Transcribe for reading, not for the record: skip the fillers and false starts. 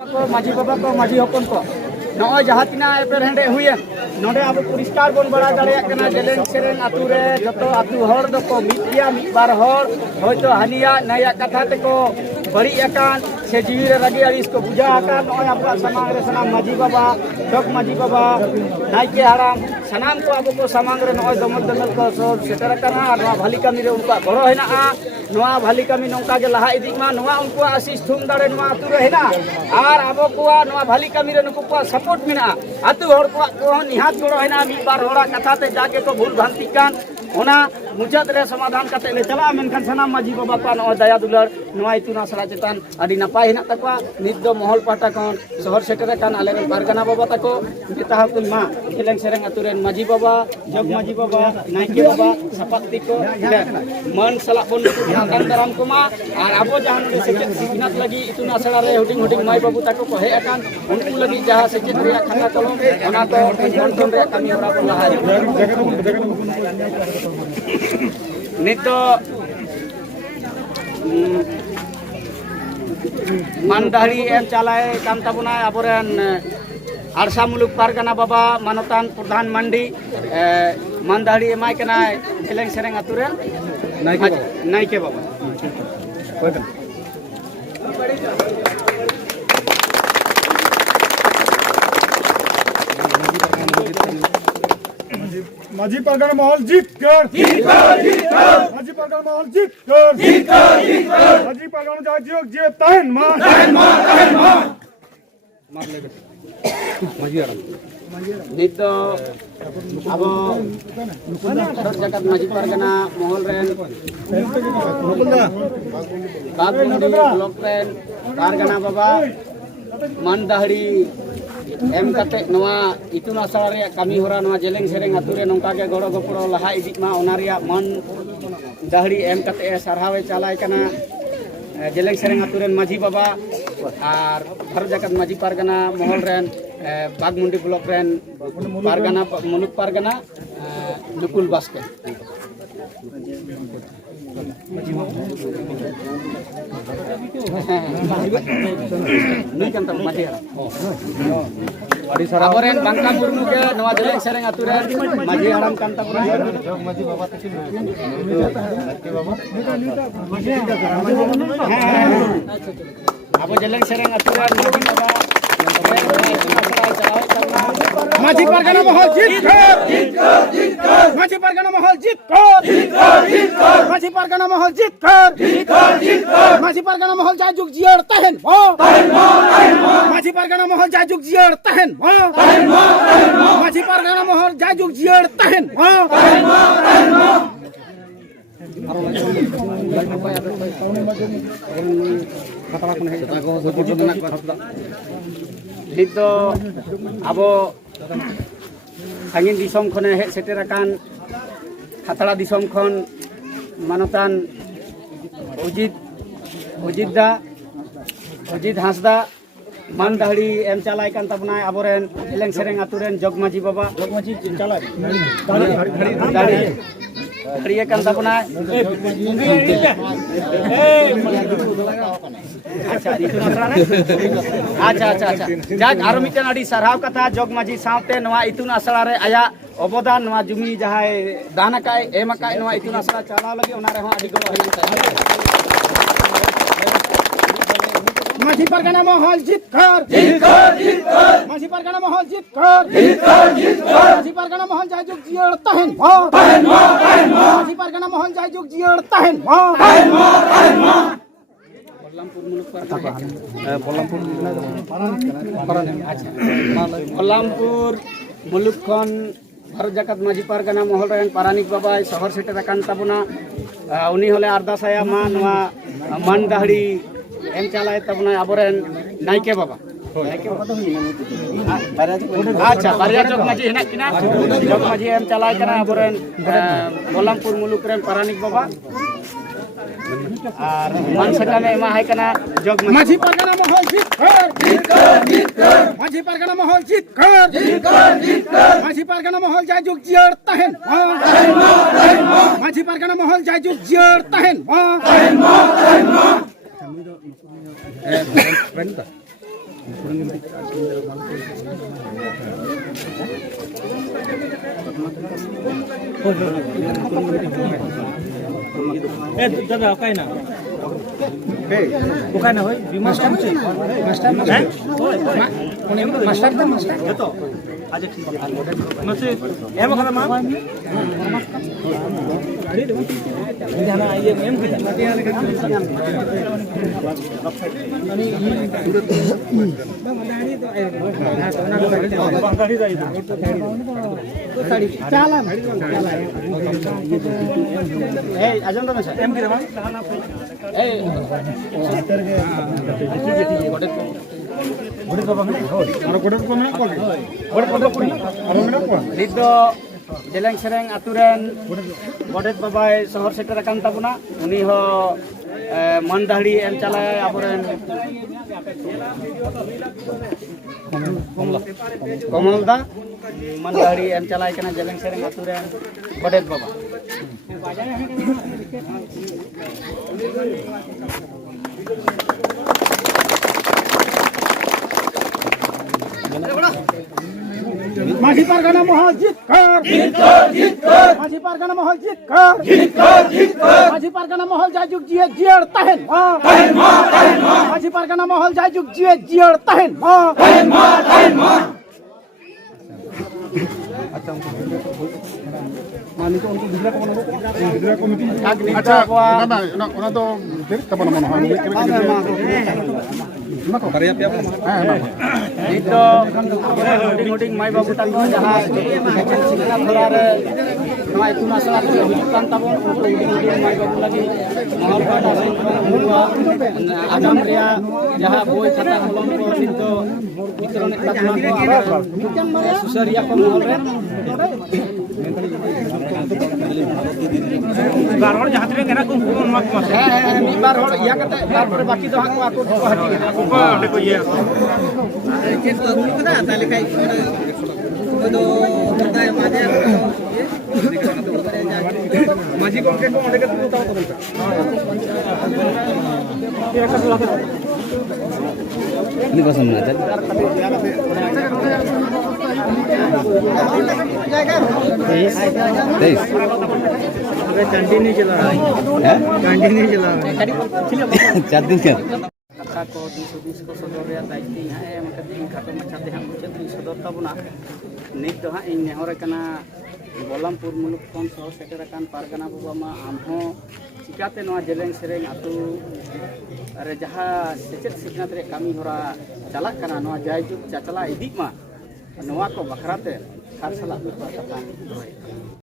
माझी बाबा को माझी हपन को नॉय जहाँ तीना एपर हेंडे हुए नोडे अब पुरस्कार बन बड़ा दाड़े कना जेलेंग सेरेंग आतु रे जतो आतु हर दको मिटिया मिट बार हर होयतो हानिया नया कथा तको बड़ी एकान से जीवी रे रगी अड़िस को बुझा आकान नॉय आपका समांग रे सनाम माझी बाबा चौक माझी बाबा नाइके हराम सनाम को अब को समांग रे नॉय दमल दमल को सब सेटर कना नवा भाली कमी रे उनका गरो हेना नवा भाली कमी नोंका के लहा इदिक मा नवा उनको आशीष थुम दाड़े नवा आतु रे हेना आर अब को नवा भाली कमी रे नुको को सपोर्ट मिना आतु हर को निहात गड़ो हेना मी बार होड़ा कथा ते जाके को भूल भ्रांति कान ओना मुचाद रे समाधान कते ले चला मेनखान सनाम माझी बाबा को नवा दया दुलार नवा इतुना सरा चेतान आदि नपाय हेना तकवा नित दो महल पाटा कोन शहर सेटर कान आले पारगना बाबा तको जेता हकुन मा जेलेंग सेरेंग आतु रे माझी बाबा जग माझी बाबा नाइके बाबा सपात्ति को मन सला बन ध्यान दाराम को मा आर आबो जहां नोडे सेचेत सिखनात लगी इतुना सरा रे हुडिंग हुडिंग माई बाबू तको को हे अकान उनको लगी जहां सेचेत रे खाता कलम ओना तो कोन रे कमी होरा को लहा नितो मानदाहड़ी एम चालाए काम तबना आबोरेन आरसा मुलुक पारगना बाबा मानतान प्रधान मंडी मानदाहड़ी एमाय कना जेलेंग सेरेंग आतुरेन नाइके बाबा माझी परगना महल जीत कर माझी परगना महल जीत कर माझी परगना जाजियो जे तहन मार ले माझी आराम नित अब सर जगत माझी परगना महल रेन बागमुंडी ब्लॉक रेन पारगना बाबा मानदाहड़ी एम कते नवा इतुन आसरा रे कमी होरा नवा जेलेंग सेरेंग आतु रे नोंका के गड़ो गपड़ो लहा इदिक मा ओना रे मन दाहड़ी एम कते सरहावे चालाय कना जेलेंग सेरेंग आतु रे माझी बाबा आर भर जगत माझी पारगना महल रेन बागमुंडी ब्लॉक रेन पारगना मुलुक पारगना नुकुल बास्के आबोरेन बांका मुर्मू के नवा जेलेंग सेरेंग आतु रे माझी हराम कांता पुरा माझी बाबा तक अब जेलेंग सेरेंग आतु रे माझी बाबा माझी परगना महल जीत कर माझी परगना महल जीत कर माझी परगना महल जीत कर माझी परगना महल जा जुग जियर तहन माझी परगना महल जा जुग जियर तहन माझी परगना महल जा जुग जियर तहन नित अब सागिन दिसम खने हेज सेटेर आकान खातड़ा दिसम खन मानतान अजित हांसदा मानदाहड़ी एम चालाय कान तबना आबोरेन जेलेंग सेरेंग आतु रेन जग माझी बाबा जग माझी चालाय हरिये कान तबना अच्छा जाक आरो मिटन आडी सरहाव कथा जग माझी सावते नवा इतुन आसरा रे आया अवदान नवा जुमी जहाय दानकाय एमकाय नवा इतुन आसरा चाला लगे ओना रे हो आडी गलो हेन माझी परगना महल जीत कर माझी परगना महल जीत कर माझी परगना महल जाय जुग जियर तहन माझी परगना महल जाय जुग जियर तहन बल्लामपुर मुलुक खन भारत जगत माझी पारगना महल रेन पारानिक बाबा शहर सेटर कान तबना उनी होले अरदासाया मा नवा मानदाहड़ी एम चालाय तबना आबोरेन नाइके बाबा अच्छा बारिया जग माझी हेना किना जग माझी एम चालाय कना आबोरेन बल्लामपुर मुलुक रेन पारानिक बाबा आर मान सका में एमा है कना जग माझी परगना महल जीत कर माझी परगना महल जीत कर माझी परगना महल जाय जुग जियर तहन माझी परगना महल जाय जुग जियर तहन दादा काय ना bukan na hoy di master master betul aja masih emang kata mah jana ayam kita Dito Jeleng Sereng aturan Godet Babai sohor seter akan tabuna uni ho mandahli em calai apuren Komolda mandahli em calai kena Jeleng Sereng aturan Godet Baba Maji Pargana Mohol jitkar Maji Pargana Mohol jitkar Maji Pargana Mohol jajuk jiar tahan Maji Pargana Mohol jajuk jiar tahan Mani ko untuk Hijrah komiti Acha ona to kapan nama Dito huding-huding mai babu tako jaha khulare nama itu masalah hidupan tabon untuk huding-huding mai babu lagi mohon pada agam ria jaha boy kata kolom ko dito mikron tatma ko susaria ko mohon baron jahat re kena kum purun mak mas bar hor iya kata bar baki do aku hati aku ko ko ye কিন্তু না তাহলে কাই তো তাই মাঝে মাঝি কোনকে কোন অনেক তো তাও তো বলতা ini kosong aja तेईस कंटिन्यू चला कंटिन्यू चला 4 दिन का kata ko dis ko sodor ya daiti ha em kading khato machate ham mucet di sodor tabuna nit do ha ing nehore kana Bolampur muluk kon so seterakan Pargana Baba ma amho cikate noa Jeleng Sereng atu are jaha secet siknat re kami hora calak kana noa jayjuk cacala idik ma noa ko bakrate khar sala berkatakan